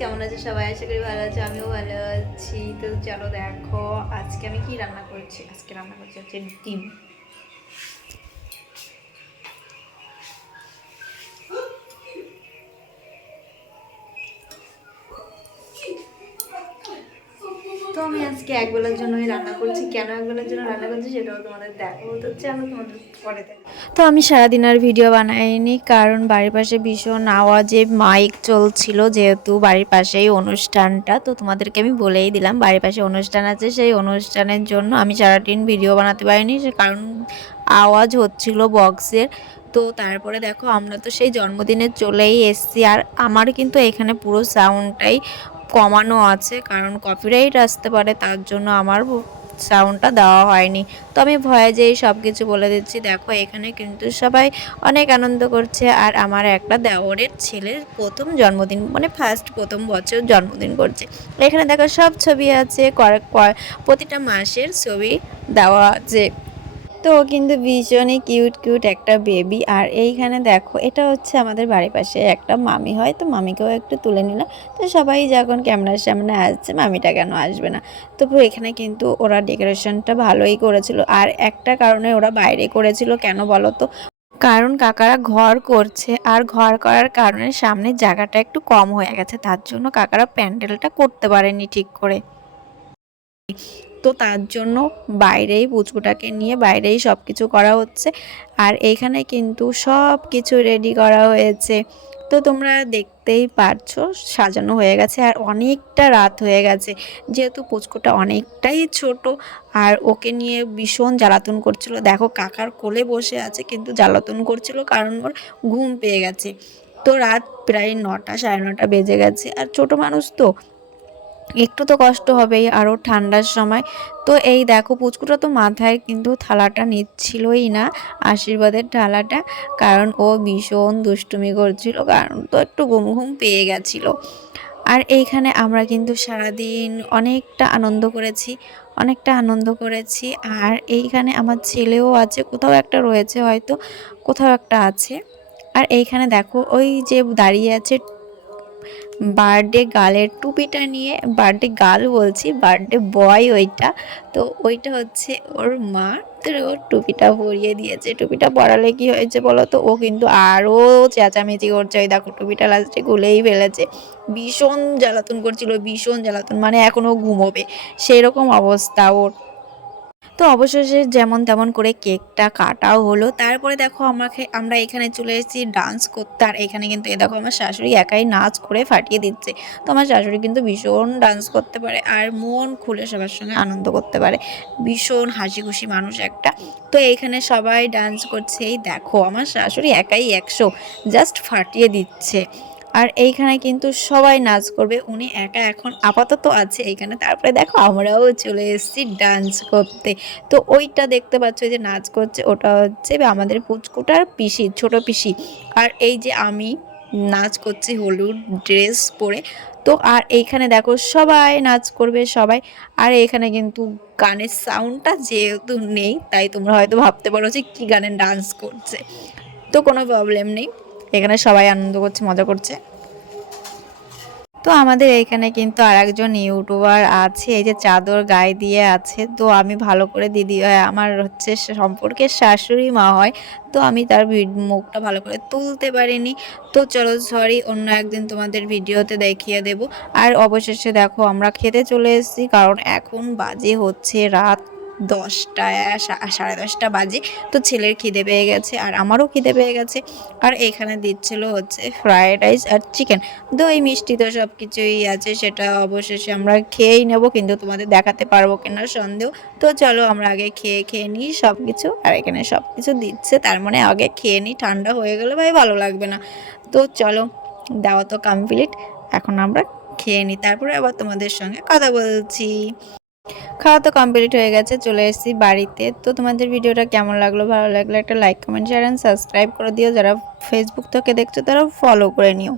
কেমন আছে সবাই? আশা করি ভালো আছে, আমিও ভালো আছি। তো চলো দেখো, আজকে আমি কি রান্না করছি? আজকে রান্না করছি হচ্ছে ডিম। তো আমি আজকে এক বেলার জন্যই রান্না করছি। কেন এক বেলার জন্য রান্না করছি সেটাও তোমাদের দেখো তো চলো তোমাদের পরে দেখো তো আমি সারাদিন আর ভিডিও বানাইনি, কারণ বাড়ির পাশে ভীষণ আওয়াজে মাইক চলছিল যেহেতু বাড়ির পাশেই অনুষ্ঠানটা। তো তোমাদেরকে আমি বলেই দিলাম, বাড়ির পাশে অনুষ্ঠান আছে, সেই অনুষ্ঠানের জন্য আমি সারাদিন ভিডিও বানাতে পারিনি, সে কারণ আওয়াজ হচ্ছিল বক্সের তো তারপরে দেখো, আমরা তো সেই জন্মদিনে চলেই এসছি, আর আমার কিন্তু এখানে পুরো সাউন্ডটাই কমানো আছে, কারণ কপিরাইট আসতে পারে, তার জন্য আমার সাউন্ডটা দেওয়া হয়নি। তো আমি ভয়ে যেই সব কিছু বলে দিচ্ছি, দেখো এখানে কিন্তু সবাই অনেক আনন্দ করছে। আর আমার একটা দেওরের ছেলের প্রথম জন্মদিন মানে ফার্স্ট প্রথম বছর জন্মদিন করছে। এখানে দেখো সব ছবি আছে প্রতিটা মাসের ছবি দেওয়া আছে। তো ও কিন্তু ভীষণই কিউট কিউট একটা বেবি। আর এইখানে দেখো, এটা হচ্ছে আমাদের বাড়ির পাশে একটা মামি হয়, তো মামিকেও একটু তুলে নিলাম। তো সবাই যখন ক্যামেরার সামনে আসছে, মামিটা কেন আসবে না? তবু এখানে কিন্তু ওরা ডেকোরেশনটা ভালোই করেছিল। আর একটা কারণে ওরা বাইরে করেছিল, কেন বলো তো? কারণ কাকারা ঘর করছে, আর ঘর করার কারণে সামনের জায়গাটা একটু কম হয়ে গেছে। তার জন্য কাকারা প্যান্ডেলটা করতে পারেনি ঠিক করে। তো তার জন্য বাইরেই পুচকুটাকে নিয়ে বাইরেই সব কিছু করা হচ্ছে। আর এইখানে কিন্তু সব কিছু রেডি করা হয়েছে। তো তোমরা দেখতেই পারছ, সাজানো হয়ে গেছে আর অনেকটা রাত হয়ে গেছে। যেহেতু পুচকুটা অনেকটাই ছোট আর ওকে নিয়ে ভীষণ জ্বালাতন করছিল। দেখো কাকার কোলে বসে আছে কিন্তু জ্বালাতন করছিল কারণ ওর ঘুম পেয়ে গেছে। তো রাত প্রায় নটা, সাড়ে নটা বেজে গেছে। আর ছোট মানুষ তো একটু তো কষ্ট হবেই আরও ঠান্ডার সময়। তো এই দেখো, পুচকুটা তো মাথায় কিন্তু থালাটা নিচ্ছিলই না, আশীর্বাদের থালাটা, কারণ ও ভীষণ দুষ্টুমি করছিল, কারণ তো একটু ঘুম ঘুম পেয়ে গেছিল। আর এইখানে আমরা কিন্তু সারাদিন অনেকটা আনন্দ করেছি, অনেকটা আনন্দ করেছি। আর এইখানে আমার ছেলেও আছে, কোথাও একটা রয়েছে হয়তো, কোথাও একটা আছে। আর এইখানে দেখো, ওই যে দাঁড়িয়ে আছে বার্থডে গালের টুপিটা নিয়ে, বার্থডে গাল বলছি, বার্থডে বয় ওইটা। তো ওইটা হচ্ছে ওর মা ওর টুপিটা পরিয়ে দিয়েছে। টুপিটা পরালে কি হয়েছে বলো তো? ও কিন্তু আরও চেঁচামেচি করছে। ওই দেখো, টুপিটা লাস্টে গুলেই ফেলেছে। ভীষণ জ্বালাতন করছিল, ভীষণ জ্বালাতন। মানে এখনও ঘুমোবে। সেরকম অবস্থা ওর। তো অবশেষে যেমন তেমন করে কেকটা কাটাও হলো। তারপরে দেখো আমাকে, আমরা এখানে চলে এসেছি ডান্স করতে। আর এখানে কিন্তু এ দেখো আমার শাশুড়ি একাই নাচ করে ফাটিয়ে দিচ্ছে। তো আমার শাশুড়ি কিন্তু ভীষণ ডান্স করতে পারে আর মন খুলে সবার সঙ্গে আনন্দ করতে পারে। ভীষণ হাসি খুশি মানুষ একটা। তো এইখানে সবাই ডান্স করছে। এই দেখো আমার শাশুড়ি একাই একশো জাস্ট ফাটিয়ে দিচ্ছে। আর এইখানে কিন্তু সবাই নাচ করবে। উনি একা এখন আপাতত আছে এইখানে। তারপরে দেখো আমরাও চলে এসেছি ডান্স করতে। তো ওইটা দেখতে পাচ্ছ যে নাচ করছে, ওটা হচ্ছে আমাদের পুচকুটার পিসি, ছোট পিসি। আর এই যে আমি নাচ করছি হলুদ ড্রেস পরে। তো আর এইখানে দেখো সবাই নাচ করবে, সবাই। আর এখানে কিন্তু গানের সাউন্ডটা যেহেতু নেই, তাই তোমরা হয়তো ভাবতে পারো যে কী গানের ডান্স করছে। তো কোনো প্রবলেম নেই। এখানে সবাই আনন্দ করছে, মজা করছে। তো আমাদের এখানে কিন্তু আর একজন ইউটিউবার আছে, এই যে চাদর গায়ে দিয়ে আছে। তো আমি ভালো করে দিদি আমার হচ্ছে সম্পর্কে শাশুড়ি মা হয়, তো আমি তার মুখটা ভালো করে তুলতে পারিনি। তো চলো সরি অন্য একদিন তোমাদের ভিডিওতে দেখিয়ে দেব। আর অবশেষে দেখো, আমরা খেতে চলে এসেছি, কারণ এখন বাজে হচ্ছে রাত দশটা সা- সাড়ে দশটা বাজে। তো ছেলের খিদে পেয়ে গেছে আর আমারও খিদে পেয়ে গেছে। আর এখানে দিচ্ছিল হচ্ছে ফ্রায়েড রাইস আর চিকেন দই মিষ্টি তো সব কিছুই আছে, সেটা অবশেষে আমরা খেয়েই নেব, কিন্তু তোমাদের দেখাতে পারব কিনা সন্দেহ। তো চলো আমরা আগে খেয়ে খেয়ে নিই সব কিছু আর এখানে সব কিছু দিচ্ছে, তার মানে আগে খেয়ে নিই, ঠান্ডা হয়ে গেলে ভাই ভালো লাগবে না। তো চলো, দেওয়া তো কমপ্লিট এখন আমরা খেয়ে নিই, তারপরে আবার তোমাদের সঙ্গে কথা বলছি। খাওয়া তো কমপ্লিট হয়ে গেছে, চলে এসেছি বাড়িতে। তো তোমাদের ভিডিওটা কেমন লাগল, ভালো লাগল একটা like comment share and subscribe করে দিও। যারা ফেসবুক থেকে দেখছ তারা ফলো করে নিও।